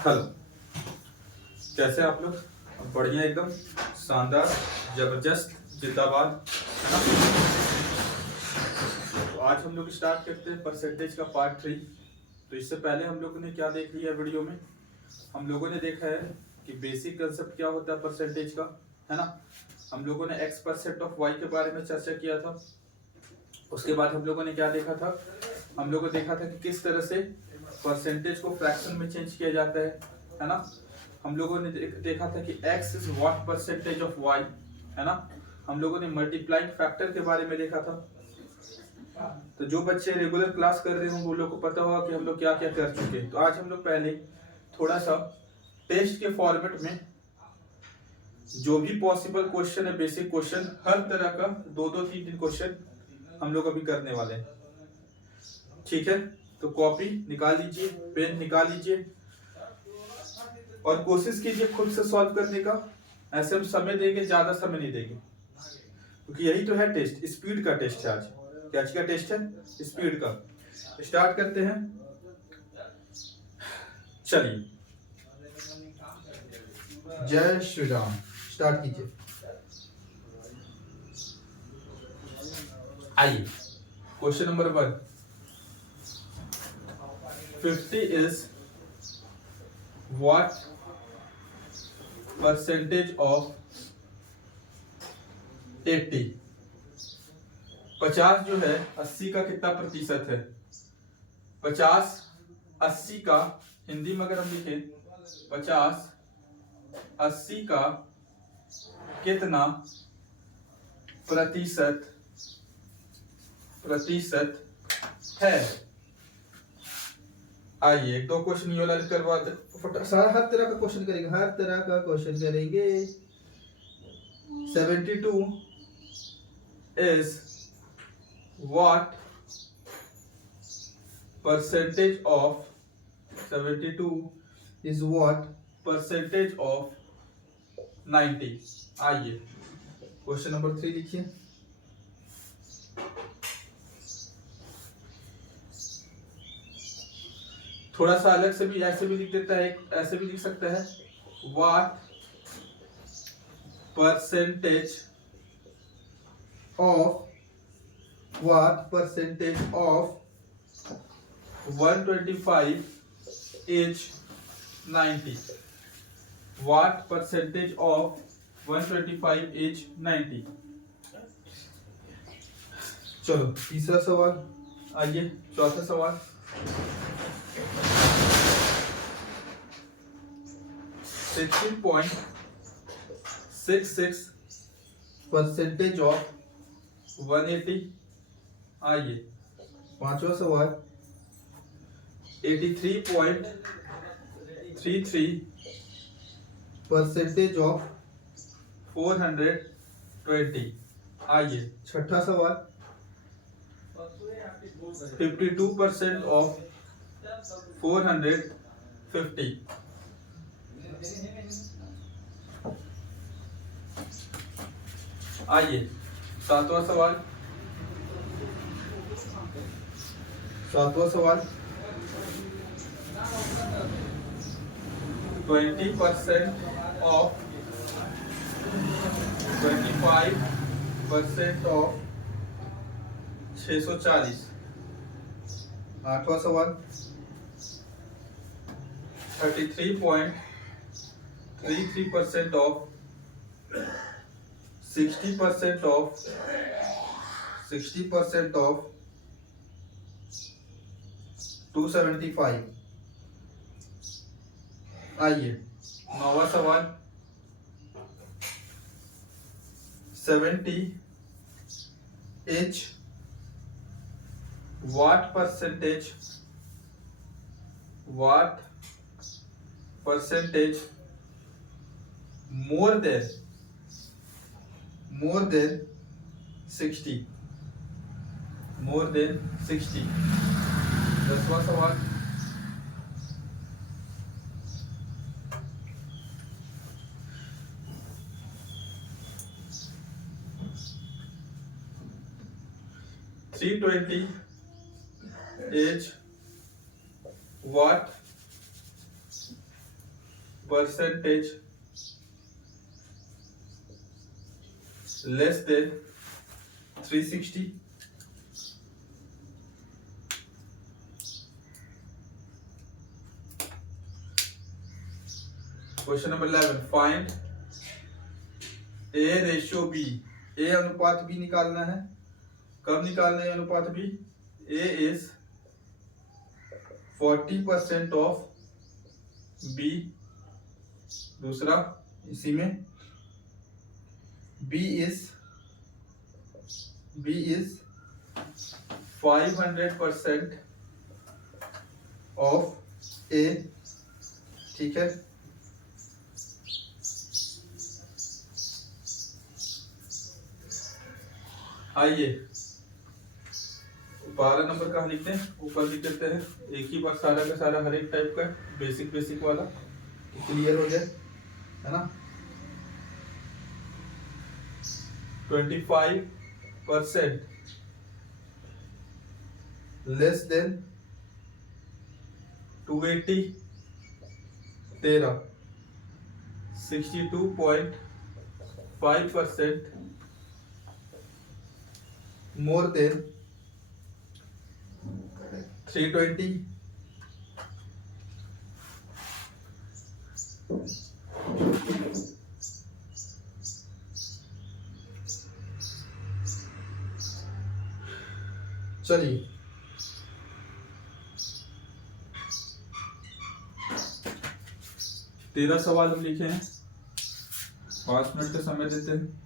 Hello, कैसे आप लोग? बढ़िया, एकदम शानदार, जबरदस्त, जिंदाबाद, है ना? तो आज हम लोग स्टार्ट करते हैं परसेंटेज का पार्ट 3। तो इससे पहले हम लोगों ने क्या देख लिया वीडियो में? हम लोगों ने देखा है कि बेसिक कंसेप्ट क्या होता है परसेंटेज का, है ना? हम लोगों ने x% ऑफ y के बारे में चर्चा किया था। उसके बाद हम लोगों ने क्या देखा था? हम लोगों ने देखा था कि किस तरह से परसेंटेज को फ्रैक्शन में चेंज किया जाता है ना? हम लोगों ने देखा था कि x is what percentage of y, है ना? हम लोगों ने मल्टीप्लाइंग फैक्टर के बारे में देखा था। तो जो बच्चे रेगुलर क्लास कर रहे होंगे वो लोग को पता होगा कि हम लोग क्या क्या कर चुके हैं। तो आज हम लोग पहले थोड़ा सा टेस्ट के फॉर्मेट में जो भी पॉसिबल क्वेश्चन है, बेसिक क्वेश्चन, हर तरह का 2-2, 3-3 क्वेश्चन हम लोग अभी करने वाले हैं। ठीक है, तो कॉपी निकाल लीजिए, पेन निकाल लीजिए और कोशिश कीजिए खुद से सॉल्व करने का। ऐसे हम समय देंगे, ज्यादा समय नहीं देंगे, क्योंकि यही तो है टेस्ट, स्पीड का टेस्ट है आज। क्या चीज का टेस्ट है? स्पीड का। स्टार्ट करते हैं, चलिए। जय श्री राम, स्टार्ट कीजिए। आइए, question number 1। 50 is what percentage of 80? 50 जो है 80 का कितना प्रतिशत है? 50 80 का हिंदी में अगर हम लिखें 50 80 का कितना प्रतिशत है? आइए, एक दो क्वेश्चन ये वाला करवा दे। सारा हर तरह का क्वेश्चन करेंगे, हर तरह का क्वेश्चन करेंगे। 72 is what percentage of 72 is what percentage of 90? आइए, क्वेश्चन नंबर 3 लिखिए। थोड़ा सा अलग से भी, ऐसे भी लिख देता है, ऐसे भी लिख सकता है, what percentage of 125 is 90? What percentage of 125 is 90? चलो तीसरा सवाल। आइए, चौथा सवाल। 16.66 परसेंटेज ऑफ 180? आइए, पांचवा सवाल। 83.33 परसेंटेज ऑफ 420? आइए, छठा सवाल। 52% ऑफ 450? आइए, सातवां सवाल। 20% ऑफ 25% ऑफ 640? आठवां सवाल। 33.33% ऑफ 60% ऑफ 275? आइए, नौवां सवाल। 70 is what percentage more than 60? दसवां सवाल। 320 is what percentage less than 360. Question number 11, find A ratio B. A अनुपात बी निकालना है. कब निकालना है अनुपात B? A is 40% of B. दूसरा इसी में बी इज 500% ऑफ ए. ठीक है. आइए 12 नंबर कहाँ लिखते हैं? ऊपर लिख देते हैं. एक ही बार सारा का सारा हर एक टाइप का बेसिक वाला क्लियर हो जाए, है ना. 25% लेस देन 280. 13 62.5% more than 320. चलिए 13 सवाल हम लिखे हैं. 5 मिनट का समय देते हैं.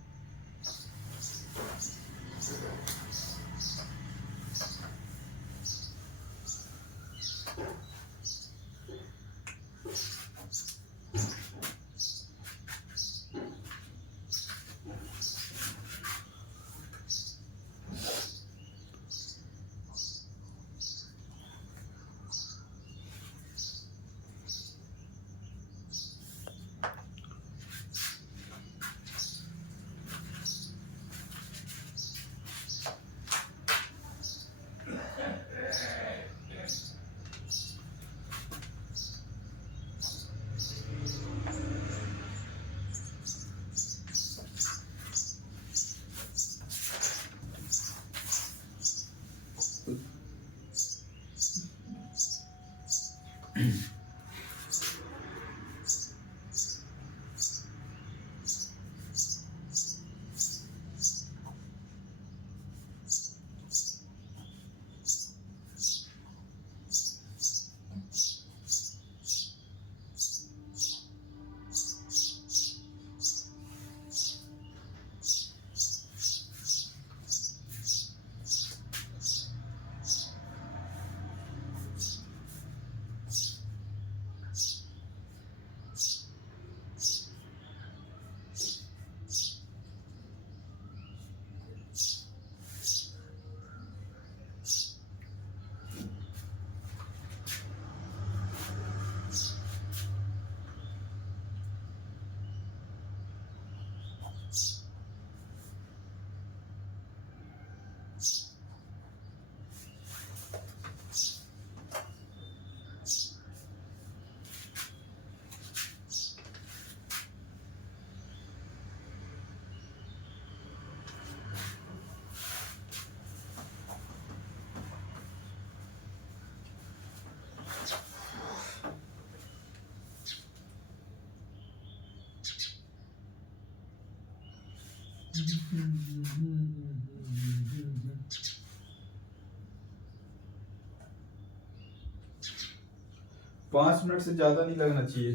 पाँच मिनट से ज्यादा नहीं लगना चाहिए.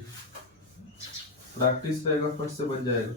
प्रैक्टिस रहेगा फट से बन जाएगा.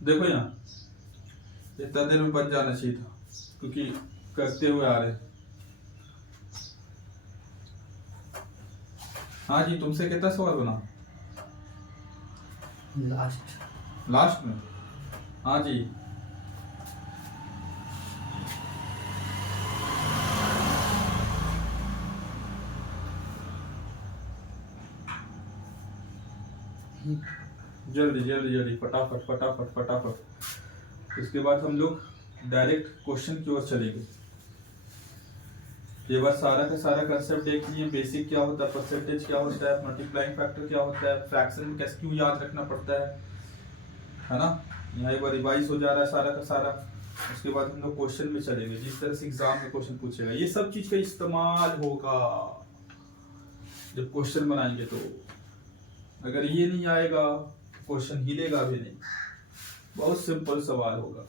देखो यहाँ इतना देर में बन जाना चाहिए था, क्योंकि करते हुए आ रहे। हाँ जी, तुमसे कितना सवाल बना लास्ट में? हाँ जी, जल्दी जल्दी जल्दी, फटाफट फटाफट फटाफट। इसके बाद हम लोग डायरेक्ट क्वेश्चन की ओर चलेंगे। ये बार सारा का सारा कंसेप्ट देख लिए, बेसिक क्या होता है, परसेंटेज क्या होता है, मल्टीप्लाइंग फैक्टर क्या होता है, फ्रैक्शन में कैसे क्यों याद रखना पड़ता है ना। यहाँ एक बार रिवाइज हो जा रहा है सारा का सारा। उसके बाद हम लोग क्वेश्चन में चलेंगे, जिस तरह से एग्जाम में क्वेश्चन पूछेगा, ये सब चीज का इस्तेमाल होगा जब क्वेश्चन बनाएंगे। तो अगर ये नहीं आएगा क्वेश्चन हिलेगा भी नहीं। बहुत सिंपल सवाल होगा।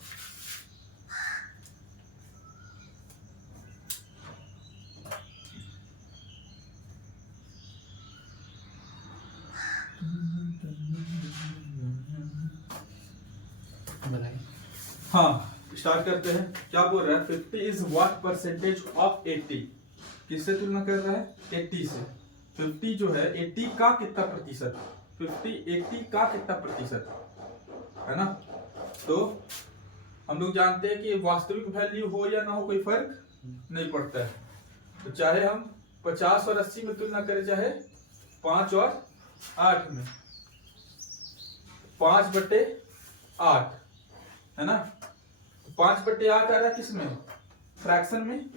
हाँ, स्टार्ट करते हैं। क्या बोल रहा है? 50 इज व्हाट परसेंटेज ऑफ 80। किससे तुलना कर रहा है? 80 से। 50 जो है 80 का कितना प्रतिशत, 50 80 का कितना प्रतिशत है ना। तो हम लोग जानते हैं कि वास्तविक वैल्यू हो या ना हो कोई फर्क नहीं पड़ता है। तो चाहे हम 50 और 80 में तुलना करें, चाहे 5 और 8 में, 5/8 है ना। 5/8 आ रहा है किसमें? फ्रैक्शन में।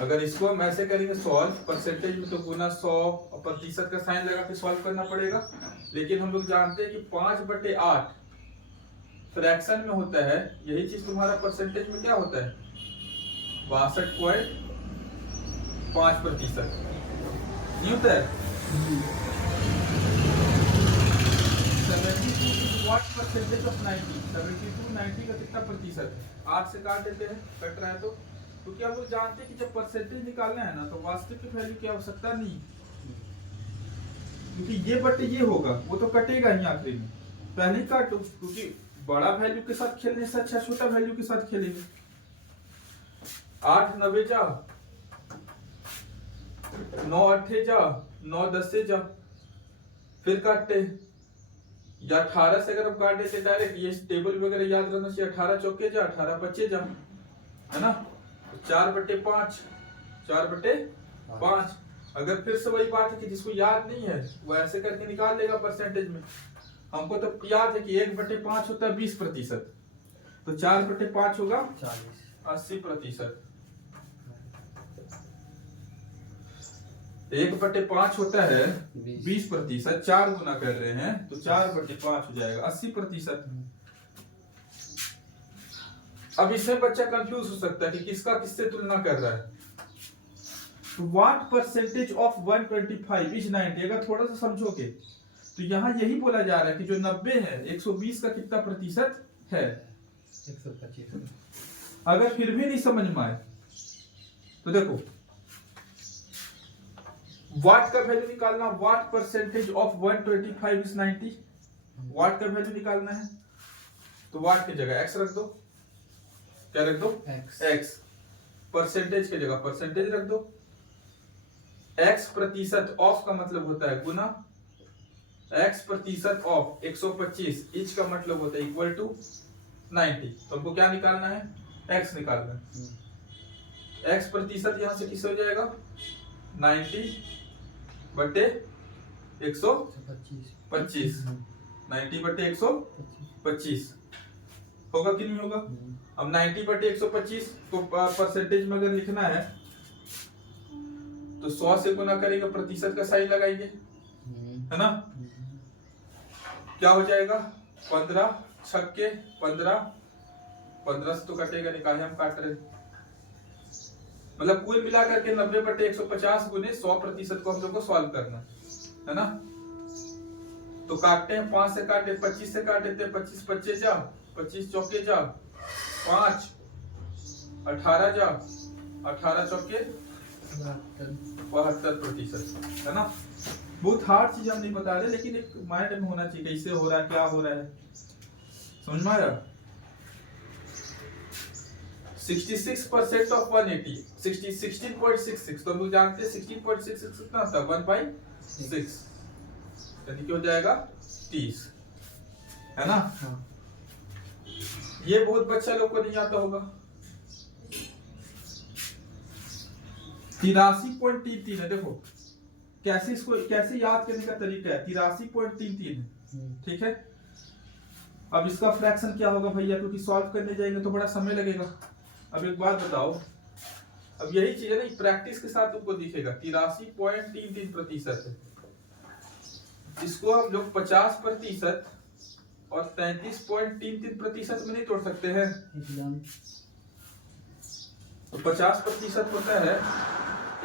अगर इसको हम ऐसे करेंगे सॉल्व परसेंटेज में, तो गुना 100 और प्रतिशत का साइन लगा के सॉल्व करना पड़ेगा। लेकिन हम लोग जानते हैं कि 5/8 फ्रैक्शन में होता है। यही चीज तुम्हारा परसेंटेज में क्या होता है? 62.5% नहीं होता है। 72 व्हाट परसेंटेज ऑफ 90। 72 90 का कितना प्रतिशत है? 8 से काट देते हैं, कट रहा है तो। क्योंकि आप लोग जानते हैं कि जब परसेंटेज निकालना है ना, तो वास्तविक वैल्यू की आवश्यकता नहीं, क्योंकि ये बटे ये होगा, वो तो कटेगा ही आखिरी में। पहले काटो, क्योंकि बड़ा वैल्यू के साथ खेलने से अच्छा छोटा वैल्यू के साथ खेलेंगे। 8 9 जा, 9 8 जा, 9 10 जा, फिर काटते। या 18 से अगर हम काट देते डायरेक्ट, ये टेबल वगैरह याद रखना चाहिए। 18 चौके जा, 18 5 जा, है ना। 4/5, 4/5। अगर फिर से वही बात है कि जिसको याद नहीं है वो ऐसे करके निकाल लेगा परसेंटेज में। हमको तो याद है कि 1/5 होता है 20%, तो 4/5 होगा 80%। 1/5 होता है 20%, 4 गुना कर रहे हैं तो 4/5 हो जाएगा 80%। अब इससे बच्चा कंफ्यूज हो सकता है कि किसका किससे तुलना कर रहा है। What percentage of 125 is 90। अगर थोड़ा सा समझोगे तो यहाँ यही बोला जा रहा है कि जो 90 है 120 का कितना प्रतिशत है? 125। अगर फिर भी नहीं समझ में आए तो देखो, वाट का वैल्यू निकालना। वाट परसेंटेज ऑफ 125 इज 90। वाट का वैल्यू निकालना है तो वाट की जगह x रख दो। क्या रख दो? x। परसेंटेज की जगह परसेंटेज रख दो। x प्रतिशत ऑफ का मतलब होता है गुना। x प्रतिशत ऑफ 125 इच का मतलब होता है इक्वल टू 90। तो हमको क्या निकालना है? x निकालना है। x प्रतिशत यहां से किस हो जाएगा? 90/125। 90/125 होगा कि नहीं होगा? अब 90/125 को परसेंटेज में अगर लिखना है तो 100 से गुना करेंगे, प्रतिशत का साइन लगाएंगे, है ना। क्या हो जाएगा? 15 छक्के 15। 15 से तो कटेगा नहीं, काहे हम काट रहे। मतलब कुल मिलाकर के 90/150 गुने 100% को हम लोग को सॉल्व करना है ना। तो काटते हैं, 5 से काटे, 25 से काट देते हैं। 25 5 जा, 25 चौके जा 5, 18 जा, 18 चौके 72%, है ना। बहुत हार्ड चीज हम नहीं बता रहे, लेकिन एक माइंड में होना चाहिए कैसे हो रहा है, क्या हो रहा है। समझ में आया? 66% ऑफ 180 16.66, तो हम लोग जानते हैं 16.66 कितना होता है 1/6, यानी कि हो जाएगा 30, है ना? हाँ। ये बहुत बच्चा लोग को नहीं आता होगा। 83.33 है, देखो कैसे इसको कैसे याद करने का तरीका है। 83.33 है, ठीक है। अब इसका फ्रैक्शन क्या होगा भैया, क्योंकि सॉल्व करने जाएंगे तो बड़ा समय लगेगा। अब एक बात बताओ, अब यही चीज है ना, प्रैक्टिस के साथ तुमको दिखेगा। 83.33% है, इसको हम लोग 50% और 33.33% में नहीं तोड़ सकते हैं। तो 50% होता है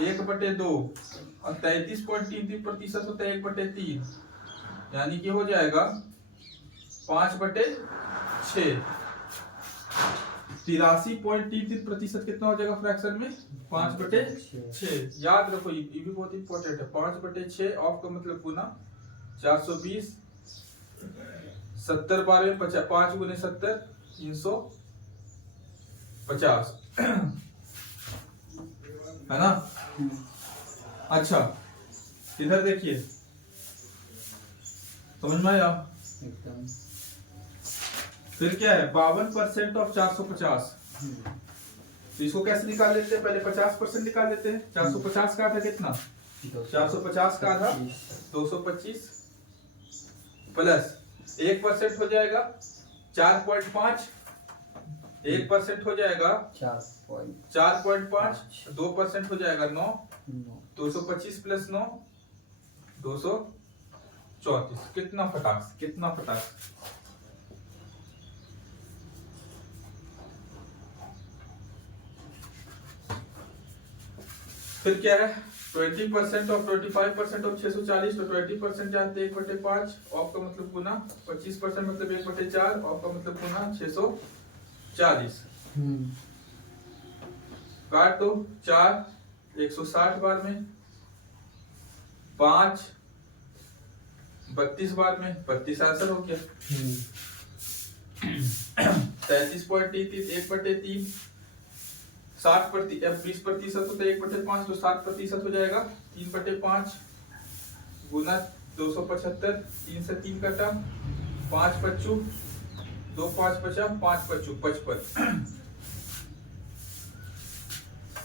1/2 और 33.33% होता है 1/3, यानी कि हो जाएगा 5/6। 83.33% कितना हो जाएगा फ्रैक्शन में 5/6। याद रखो, ये भी बहुत इंपॉर्टेंट है। 5/6 ऑफ का मतलब गुना 420, 70 बार में 5 गुने 70 350, है ना? अच्छा इधर देखिए, समझ में आया? एकदम। फिर क्या है 52% ऑफ 450, तो इसको कैसे निकाल लेते हैं? पहले 50% निकाल लेते हैं। 450 का आधा कितना? 450 का आधा 225 प्लस 1% हो जाएगा 4.5, 1% हो जाएगा 4.5, 2% हो जाएगा 9, 225 प्लस 9 234। कितना फटाक, कितना फटाक। फिर क्या है 20% ऑफ 25% ऑफ 640, तो 20% जानते हैं 1/5, ऑफ का मतलब गुना 25% मतलब 1/4, ऑफ का मतलब गुना 640। काट दो 4 160 बार में, 5 32 बार में, 32 आंसर हो गया। 33.33 1/3, 20% होता है 1/5, तो 60% हो जाएगा 3/5 गुना 275, 3 से 3 कटा, 5 25, 2 5 50, 5 25 55,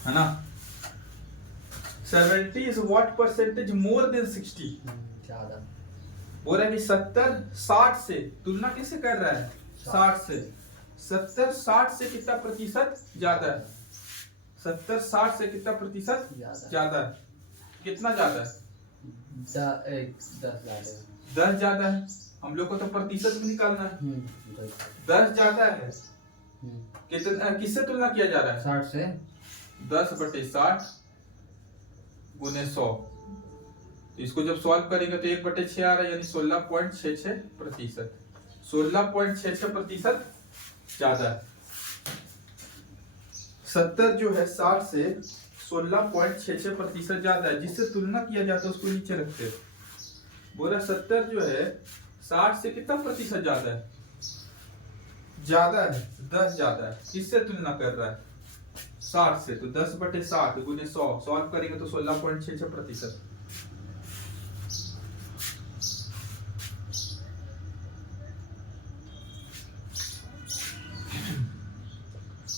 है ना? 70 is what percentage more than 60? ज्यादा। बोल रहा है कि 70 60 से तुलना कैसे कर रहा है? 60 से। 70 60 से कितना प्रतिशत ज्यादा है? 70 60 से कितना प्रतिशत ज्यादा है? कितना ज्यादा है? 10 ज्यादा है। हम लोग को तो प्रतिशत में निकालना है। 10 ज्यादा है। कितना किससे तुलना किया जा रहा है? 60 से। 10/60 गुने 100, तो इसको जब सॉल्व करेंगे तो 1/6 आ रहा है, यानी 16.66%। 16.66% ज्यादा है। 70 जो है 60 से 16.66% ज्यादा है। जिससे तुलना किया जाता है उसको नीचे रखते हैं। बोला 70 जो है 60 से कितना प्रतिशत ज्यादा है? ज्यादा है, 10 ज्यादा है। किससे तुलना कर रहा है? 60 से। तो 10/60 गुने 100 सॉल्व करेंगे तो 16.66%।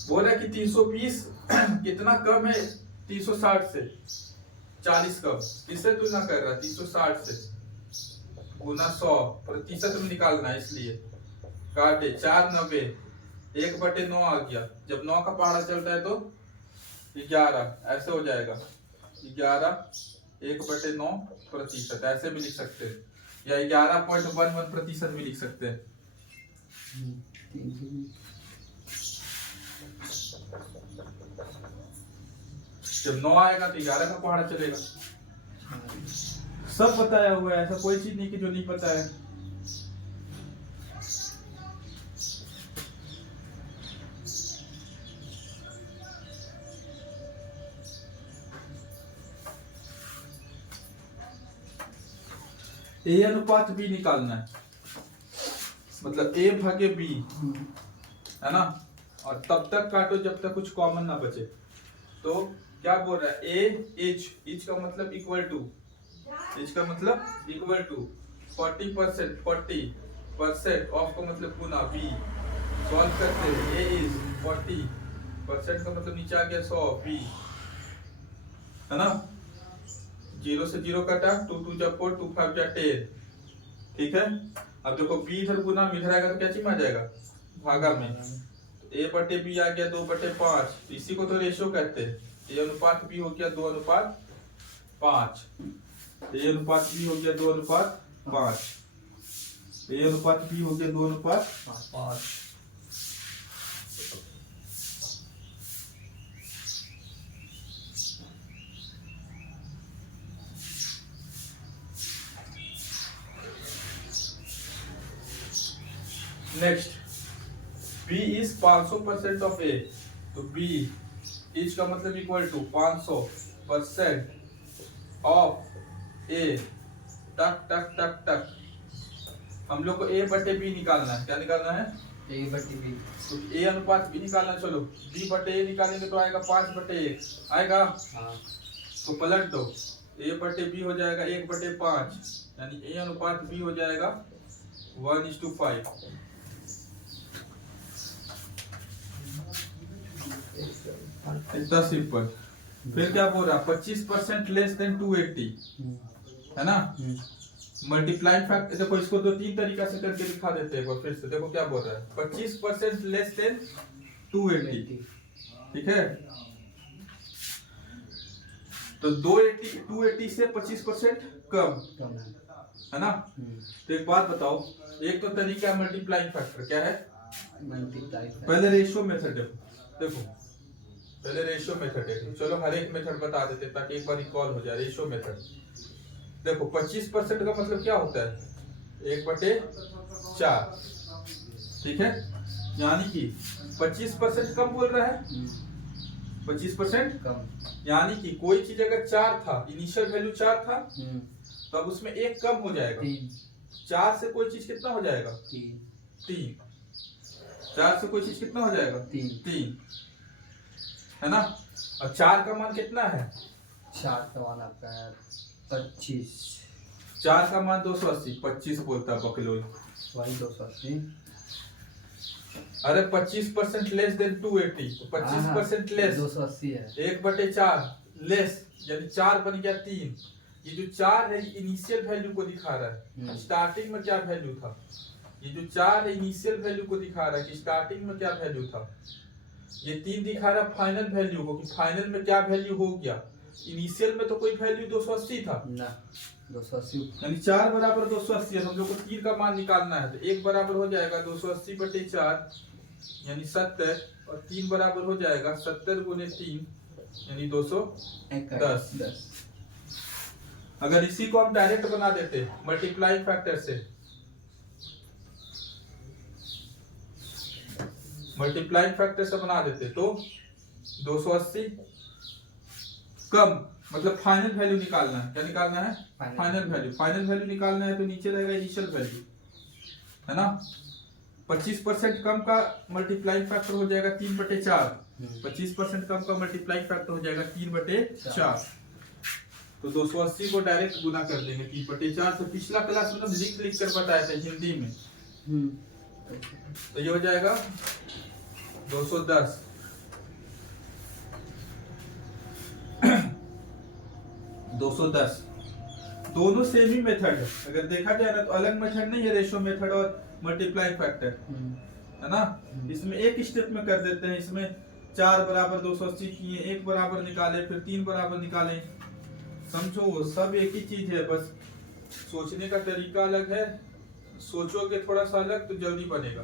बोला कि 320 कितना कम है 360 से? 40 कम। किससे तुलना कर रहा है? 360 से गुना 100, प्रतिशत में निकालना है, इसलिए काटे 4 90, 1/9 आ गया। जब 9 का पहाड़ा चलता है तो 11, ऐसे हो जाएगा 11 1/9%, ऐसे भी लिख सकते हैं, या 11.11% भी लिख सकते हैं। जब 9 आएगा तो 11 का पहाड़ा चलेगा। सब बताया हुआ है, ऐसा कोई चीज नहीं कि जो नहीं पता है। ए अनुपात बी निकालना है। मतलब ए भागे बी, है ना, और तब तक काटो जब तक कुछ कॉमन ना बचे। तो क्या बोल रहा है, ए एच का मतलब इक्वल टू, एच का मतलब इक्वल टू 40% 40% ऑफ का मतलब गुना बी। सॉल्व करते हैं, ए इज 40% का मतलब नीचे आ गया 100 बी, है ना, 0 से 0 कटा, 2 2 जा 4 2 5 जा 10, ठीक है। अब देखो बी इधर गुना में इधर आएगा तो क्या चीज में आ जाएगा, भागा में। तो ए बटे बी आ गया 2/5, इसी को तो रेशियो कहते हैं। ए अनुपात बी हो गया 2:5, ए अनुपात बी हो गया 2:5, ए अनुपात बी हो गया 2:5। Next, B is 500% of A, तो B इज का मतलब इक्वल टू 500% ऑफ A। टक टक टक टक, हम लोग को A बटे B निकालना है। क्या निकालना है, A बटे B। तो A अनुपात B निकालना। चलो B बटे A निकालेंगे तो आएगा 5/1 आएगा, हाँ। तो पलट दो, A बटे B हो जाएगा 1/5, यानी A अनुपात B हो जाएगा 1:5। इतना सिंपल। फिर क्या बोल रहा है, 25% लेस देन 280, है ना। मल्टीप्लाइंग फैक्टर, देखो इसको दो तीन तरीका से करके दिखा देते हैं एक बार फिर से। देखो क्या बोल रहा है, 25% लेस देन 280, ठीक है। तो 280 से 25% कम, है ना। तो एक बात बताओ, एक तो तरीका है मल्टीप्लाइंग फैक्टर, क्या है, पहले रेशियो मेथड देखो, पहले रेशियो मेथड है। चलो हर एक मेथड बता देते ताकि एक बार रिकॉल हो जाए। रेशियो मेथड देखो, 25% का मतलब क्या होता है, 1/4, ठीक है। यानी कि 25% कम बोल रहा है, 25% कम, यानी कि कोई चीज अगर 4 था, इनिशियल वैल्यू 4 था, तो अब उसमें 1 कम हो जाएगा। 4 से कोई चीज कितना हो जाएगा, 3। 4 से कोई चीज कितना हो जाएगा, 3, है ना। और 4 का मान कितना है, 4 का मान आपका है 25, 4 का मान 280, 25 बोलता है बकलोल, वही 280। अरे 25% लेस देन 280, तो 25% लेस 280 है, 1/4 लेस, यानी 4 बन गया 3। ये जो 4 है इनिशियल वैल्यू को दिखा रहा है, स्टार्टिंग में क्या वैल्यू था। ये जो 4 है इनिशियल वैल्यू को दिखा रहा है कि स्टार्टिंग में क्या वैल्यू था। ये 3 दिखा रहा है फाइनल वैल्यू को कि फाइनल में क्या वैल्यू हो गया। इनिशियल में तो कोई वैल्यू 280 था ना, 280, यानी 4 बराबर 280 है। हम लोग को 3 का मान निकालना है, तो 1 बराबर हो जाएगा 280/4 यानी 70, और 3 बराबर हो जाएगा 70 × 3 यानी 210। अगर इसी को हम डायरेक्ट बना देते मल्टीप्लाइंग फैक्टर से, मल्टीप्लाइंग फैक्टर से बना देते तो 280 कम, मतलब फाइनल वैल्यू निकालना है। क्या निकालना है, फाइनल वैल्यू। फाइनल वैल्यू निकालना है तो नीचे रहेगा इनिशियल वैल्यू, है ना। 25% कम का मल्टीप्लाइंग फैक्टर हो जाएगा 3/4, 25% कम का मल्टीप्लाइंग फैक्टर हो जाएगा 3/4। तो 280 को डायरेक्ट गुना कर देंगे 3/4 से। पिछला क्लास में तो लिख कर बताया था हिंदी में, तो ये हो जाएगा 210। दोनों सेम ही मेथड है। अगर देखा जाए ना तो अलग मेथड नहीं है, रेशियो मेथड और मल्टीप्लाइंग फैक्टर, है ना। इसमें एक स्टेप में कर देते हैं। इसमें 4 बराबर 280 किए, 1 बराबर निकाले, फिर 3 बराबर निकाले। समझो सब एक ही चीज है, बस सोचने का तरीका अलग है। सोचोगे थोड़ा सा अलग तो जल्दी बनेगा।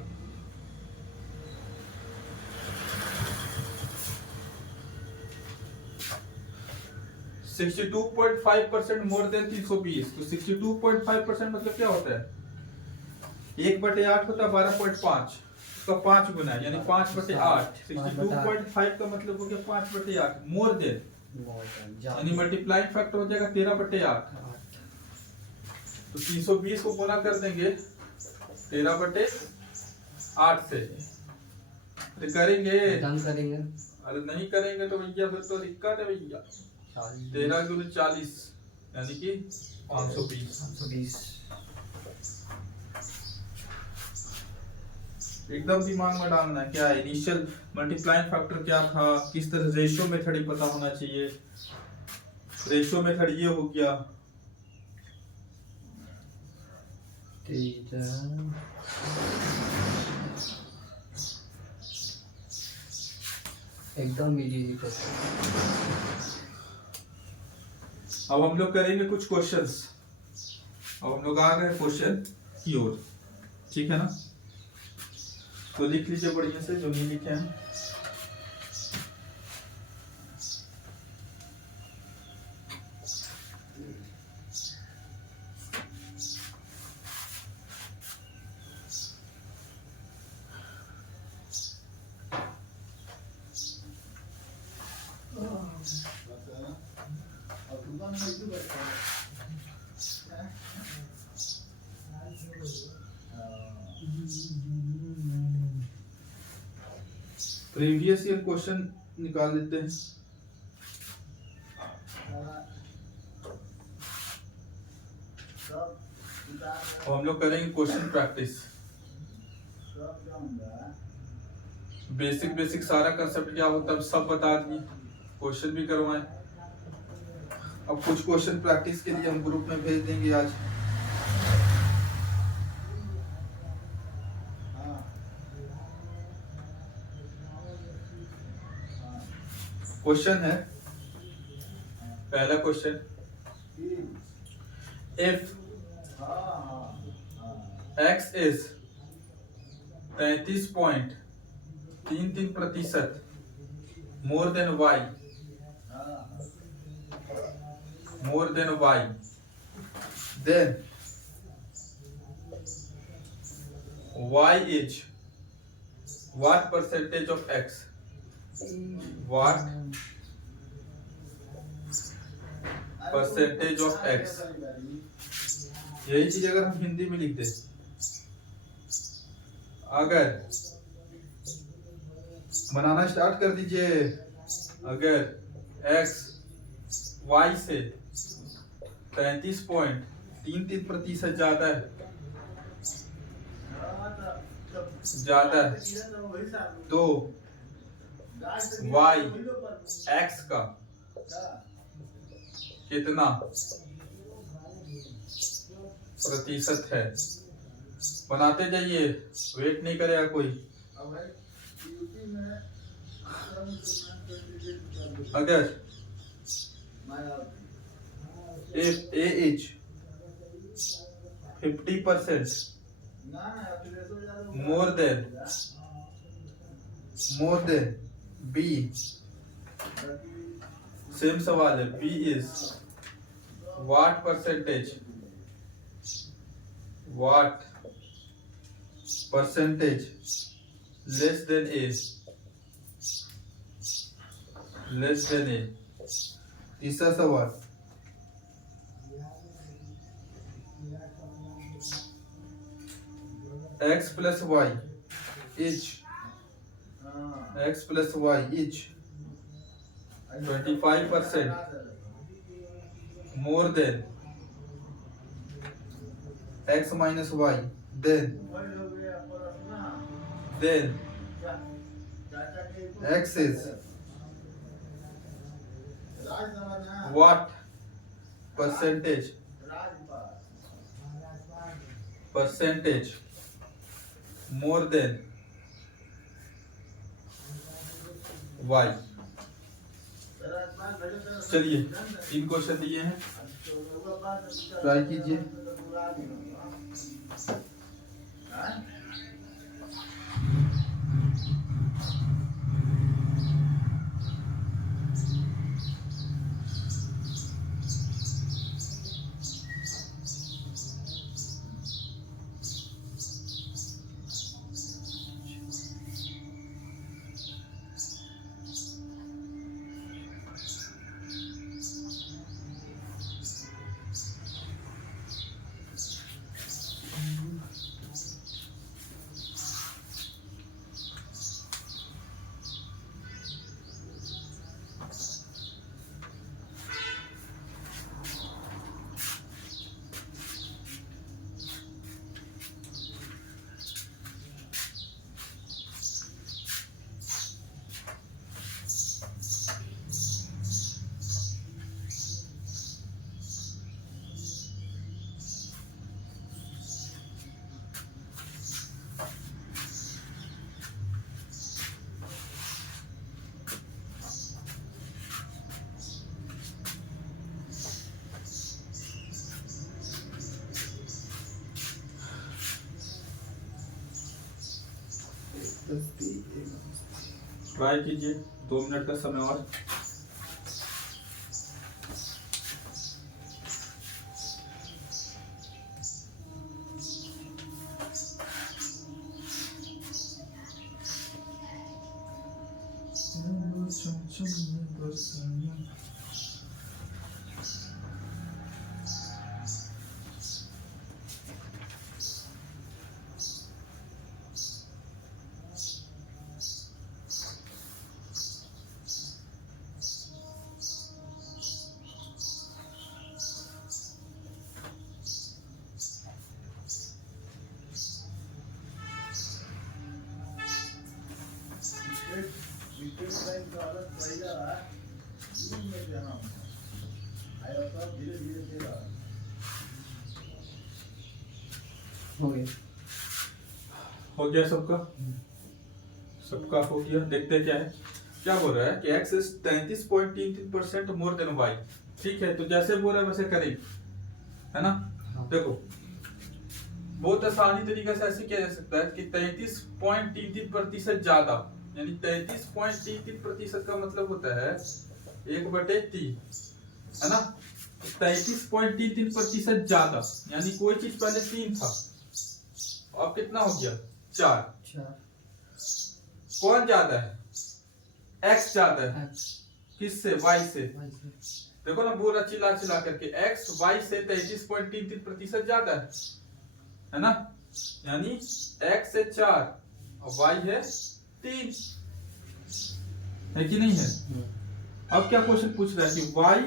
Sixty 62.5% more than 320। तो 62.5% मतलब क्या होता है, 1/8 होता है 12.5 का 5 गुना यानी 5/8। 62.5 का मतलब हो गया 5/8 मोर देन, यानी मल्टीप्लाइंग फैक्टर हो जाएगा 13/8। तो 320 को गुना कर देंगे 13/8 से। अरे करेंगे। डन करेंगे। अरे नहीं करेंगे तो भैया फिर तो दिक्कत है भैया। 13 गुने 40 यानी कि 520। 520। एकदम दिमाग में डालना है क्या है इनिशियल मल्टीप्लाइंग फैक्टर क्या था, किस तरह रेशियो मेथड ही पता होना चाहिए। रेशियो मेथड ये हो गया। एकदम इजी क्वेश्चन। अब हम लोग करेंगे कुछ क्वेश्चंस। अब हम लोग आ गए क्वेश्चन की ओर, ठीक है ना। तो लिख लीजिए बढ़िया से जो नहीं लिखे हैं। प्रीवियस ईयर क्वेश्चन निकाल लेते हैं। तो हम लोग करेंगे क्वेश्चन प्रैक्टिस। बेसिक बेसिक सारा कंसेप्ट क्या होता है सब बता दिए, क्वेश्चन भी करवाएं। अब कुछ क्वेश्चन प्रैक्टिस के लिए हम ग्रुप में भेज देंगे आज। क्वेश्चन है, पहला question, if x is 33.33% more than y, then y is what percentage of x? What percentage of x? यही चीज अगर हम हिंदी में लिख दें, अगर बनाना स्टार्ट कर दीजिए, अगर x y से 33.33% ज्यादा है तो y x का कितना प्रतिशत है। बनाते जाइए, वेट नहीं करेगा कोई। अगर if a is 50% more than b, same सवाल है, b is what percentage less than a, तीसरा सवाल, x plus y is 25% more than x minus y, then x is what percentage more than y। चलिए 3 question दिए हैं, try कीजिए। Try कीजिए, 2 minute का समय और। हो गया। हो गया सबका? सबका हो गया। देखते हैं क्या है। क्या बोल रहा है कि x is 33.33% more than y। ठीक है, तो जैसे बोल रहा है वैसे करें, है ना? हाँ। देखो, बहुत आसानी तरीके से ऐसे किया जा सकता है कि 33.33% ज्यादा, यानी 33.33% का मतलब होता है 1/3, है ना? 33.33% ज्यादा, यानी कोई चीज पहले 3 था, अब कितना हो गया? 4। कौन ज्यादा है? x ज्यादा है। किससे? y से। देखो ना, बोल रहा चिल्ला चिल्ला करके x y से 33.33% ज्यादा है ना? यानी x है 4 और y है 3, है कि नहीं है? अब क्या क्वेश्चन पूछ रहा है कि y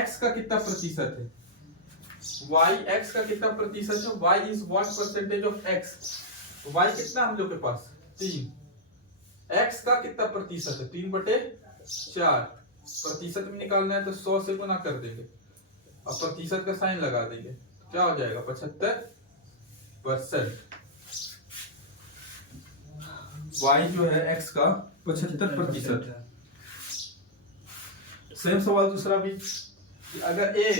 x का कितना प्रतिशत है? y x का कितना प्रतिशत है? y is what percentage of x? y कितना हम लोग के पास? 3। x का कितना प्रतिशत है? 3/4। प्रतिशत में निकालना है तो 100 से गुना कर देंगे और प्रतिशत का साइन लगा देंगे, क्या हो जाएगा? 75%। y जो है x का 75%। सेम सवाल दूसरा भी कि अगर a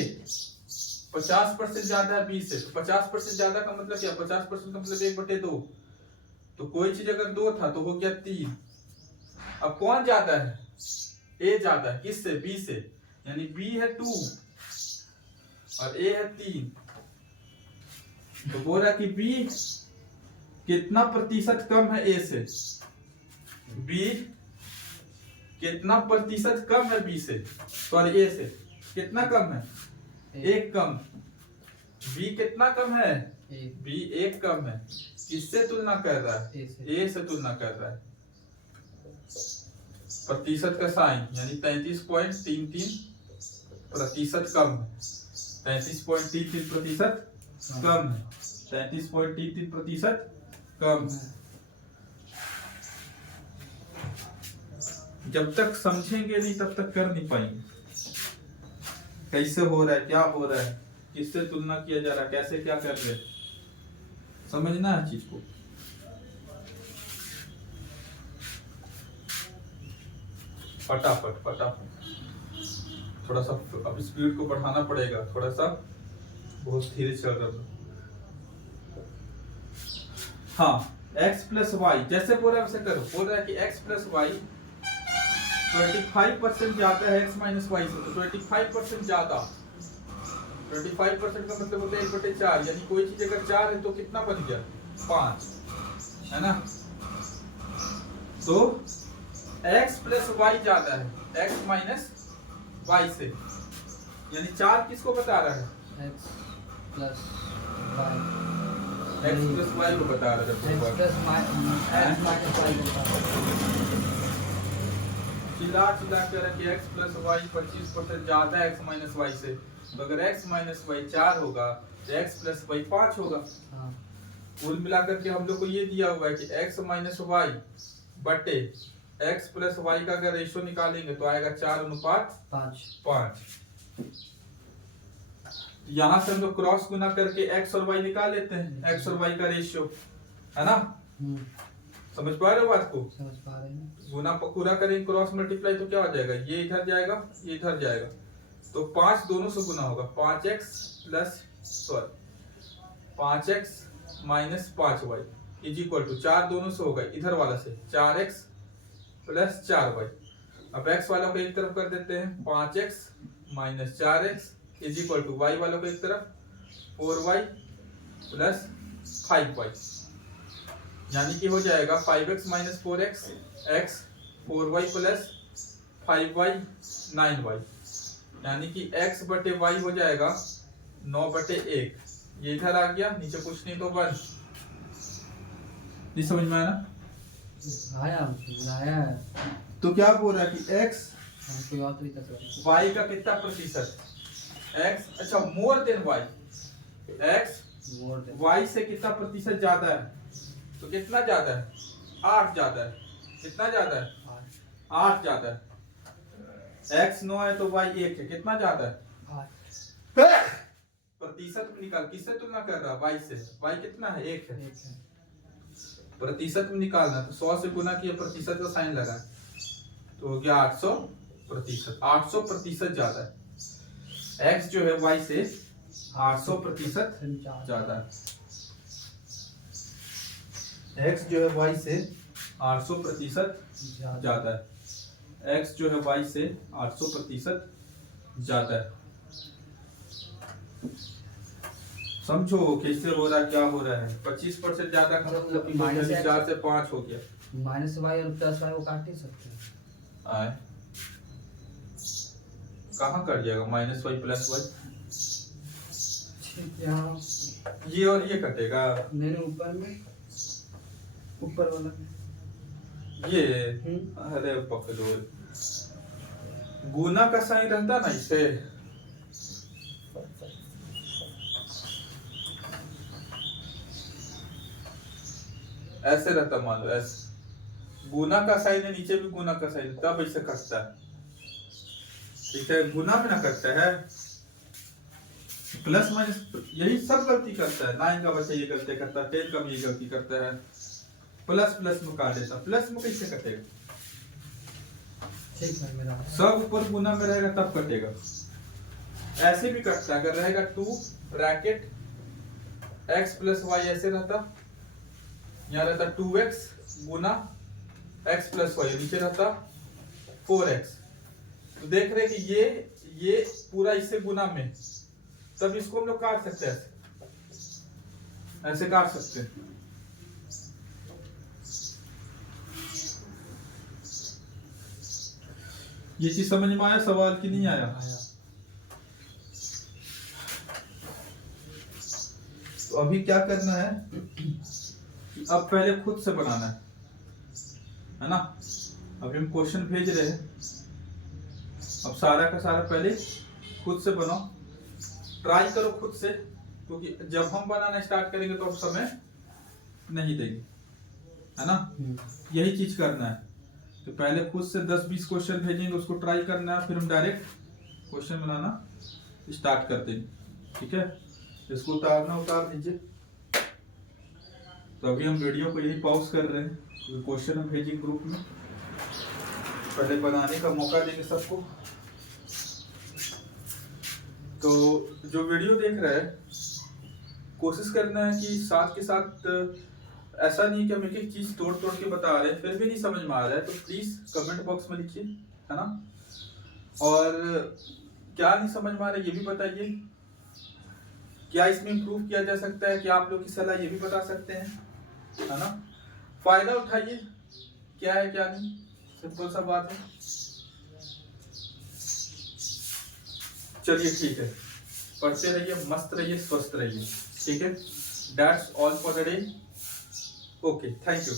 50% ज्यादा है b से, तो 50% ज्यादा का मतलब क्या? 50% का मतलब 1/2। तो कोई चीज अगर 2 था तो हो गया 3। अब कौन ज्यादा है? a ज्यादा है। किससे? b से। यानी b है 2 और a है 3। तो बोल रहा कि b कितना प्रतिशत कम है a से? b कितना प्रतिशत कम है b से? सॉरी, a से कितना कम है? 1 कम। b कितना कम है? b 1 कम है। किससे तुलना कर रहा है? a से तुलना कर रहा है। प्रतिशत का साइन, यानी 33.33% कम है। 33.33% कम है। 33.33% कम है। जब तक समझेंगे नहीं तब तक कर नहीं पाएंगे। कैसे हो रहा है, क्या हो रहा है, किससे तुलना किया जा रहा है, कैसे क्या कर रहे हैं, समझना है चीज को। फटाफट फटाफट, थोड़ा सा अब स्पीड को बढ़ाना पड़ेगा, थोड़ा सा बहुत धीरे चल रहा है। हाँ, x प्लस वाई जैसे बोल रहा है वैसे करो। बोल रहा है कि x प्लस वाई 25% ज्यादा है x माइनस वाई से, तो 25% ज्यादा, 25% का मतलब होता है 1/4, यानी कोई चीज अगर 4 है तो कितना बन गया? 5, है ना? तो x प्लस वाई ज्यादा है x माइनस वाई से, यानी 4 किसको बता रहा है? x प्लस वाई को बता रहा है। चिल्ला चिल्ला कर कि x प्लस वाई 25% ज्यादा है x माइनस वाई से, तो अगर x माइनस वाई 4 होगा तो x प्लस वाई 5 होगा। कुल मिलाकर के हम लोग को ये दिया हुआ है कि x माइनस वाई बटे x प्लस वाई का अगर रेशियो निकालेंगे तो आएगा 4:5। यहाँ से हम लोग क्रॉस गुना करके x और y निकाल लेते हैं, x और y का रेशियो, है ना? समझ पा रहे हो बात को? समझ पा रहे हैं। गुना पूरा करेंगे, क्रॉस मल्टीप्लाई तो क्या हो जाएगा? ये इधर जाएगा, ये इधर जाएगा, तो 5 दोनों से गुना होगा। 5x minus 5y, is equal to 4 दोनों से होगा, इधर वाला से 4x प्लस 4y। अब x वाला को एक तरफ कर देते हैं, 5x minus 4x is equal to y वाला को एक तरफ 4y प्लस 5y, यानी कि हो जाएगा 5x minus 4x x 4y plus 5y 9y, यानी कि x बटे y हो जाएगा 9 बटे 1। ये इधर आ गया, नीचे कुछ नहीं तो 1। नहीं समझ में आया ना? आया है। तो क्या बोल रहा है कि x कोई और तरीका से y का कितना प्रतिशत, x अच्छा more than y, x y से कितना प्रतिशत ज्यादा है, तो कितना ज्यादा है, 8 ज्यादा है। कितना ज्यादा है, 8 ज्यादा है। x 9 है तो y 1 है, कितना ज्यादा है, प्रतिशत में निकाल, किससे तुलना कर रहा है, y से, y कितना है, 1 है। प्रतिशत में निकालना तो 100 से गुना किया, प्रतिशत का साइन लगा, तो हो गया 800%। 800% ज्यादा है, x जो है y से 800% ज्यादा है। x जो है y से 800% ज्यादा है, x जो है y से 800% ज्यादा है। समझो कैसे हो रहा है, क्या हो रहा है। 25% ज्यादा, माइनस 4 से 5 हो गया, माइनस y और प्लस y को काट नहीं सकते। आए कहाँ कट जाएगा, माइनस वाई प्लस वाई, यहाँ ये और ये कटेगा, मैंने ऊपर में ऊपर वाला में ये अरे पकड़ो, गुना का साइन रहता ना इसे, ऐसे रहता, मान लो ऐसे, गुना का साइन है, नीचे भी गुना का साइन, तब ऐसे कटता है, ठीक है। गुना में ना कटता है, प्लस माइनस यही सब गलती करता है। 9 का बच्चा ये गलती करता है, 10 का भी ये गलती करता है, प्लस प्लस में काट देता, प्लस में कैसे कटेगा, ठीक है मेरा सब ऊपर गुना में रहेगा तब कटेगा। ऐसे भी कटता है, अगर रहेगा 2 ब्रैकेट x प्लस वाई, ऐसे रहता, यहाँ रहता 2x गुना x प्लस वाई, नीचे रहता 4x। तो देख रहे कि ये पूरा इससे गुना में, तब इसको हम लोग काट सकते हैं, ऐसे काट सकते हैं। ये चीज समझ में आया सवाल की नहीं आया? तो अभी क्या करना है, अब पहले खुद से बनाना है ना। अभी हम क्वेश्चन भेज रहे हैं, अब सारा का सारा पहले खुद से बनाओ, ट्राई करो खुद से, क्योंकि जब हम बनाना स्टार्ट करेंगे तो अब समय नहीं देंगे, है ना। यही चीज करना है, तो पहले खुद से 10-20 क्वेश्चन भेजेंगे, उसको ट्राई करना है, फिर हम डायरेक्ट क्वेश्चन बनाना स्टार्ट कर देंगे, ठीक है। इसको उतार दीजिए। तो अभी हम वीडियो को यही पॉज कर रहे हैं, क्योंकि क्वेश्चन हम भेजेंगे ग्रुप में, पहले बनाने का मौका देंगे सबको। तो जो वीडियो देख रहा है, कोशिश करना है कि साथ के साथ, ऐसा नहीं कि हम एक एक चीज तोड़ तोड़ के बता रहे हैं, फिर भी नहीं समझ में आ रहा है तो प्लीज कमेंट बॉक्स में लिखिए, है ना। और क्या नहीं समझ में आ रहा है ये भी बताइए, क्या इसमें इम्प्रूव किया जा सकता है, क्या आप लोग की सलाह ये भी बता सकते हैं, है ना। फायदा उठाइए, क्या है क्या नहीं, सिंपल सा बात है। चलिए ठीक है, पढ़ते रहिए, मस्त रहिए, स्वस्थ रहिए, ठीक है। That's all for the day. Okay, thank you.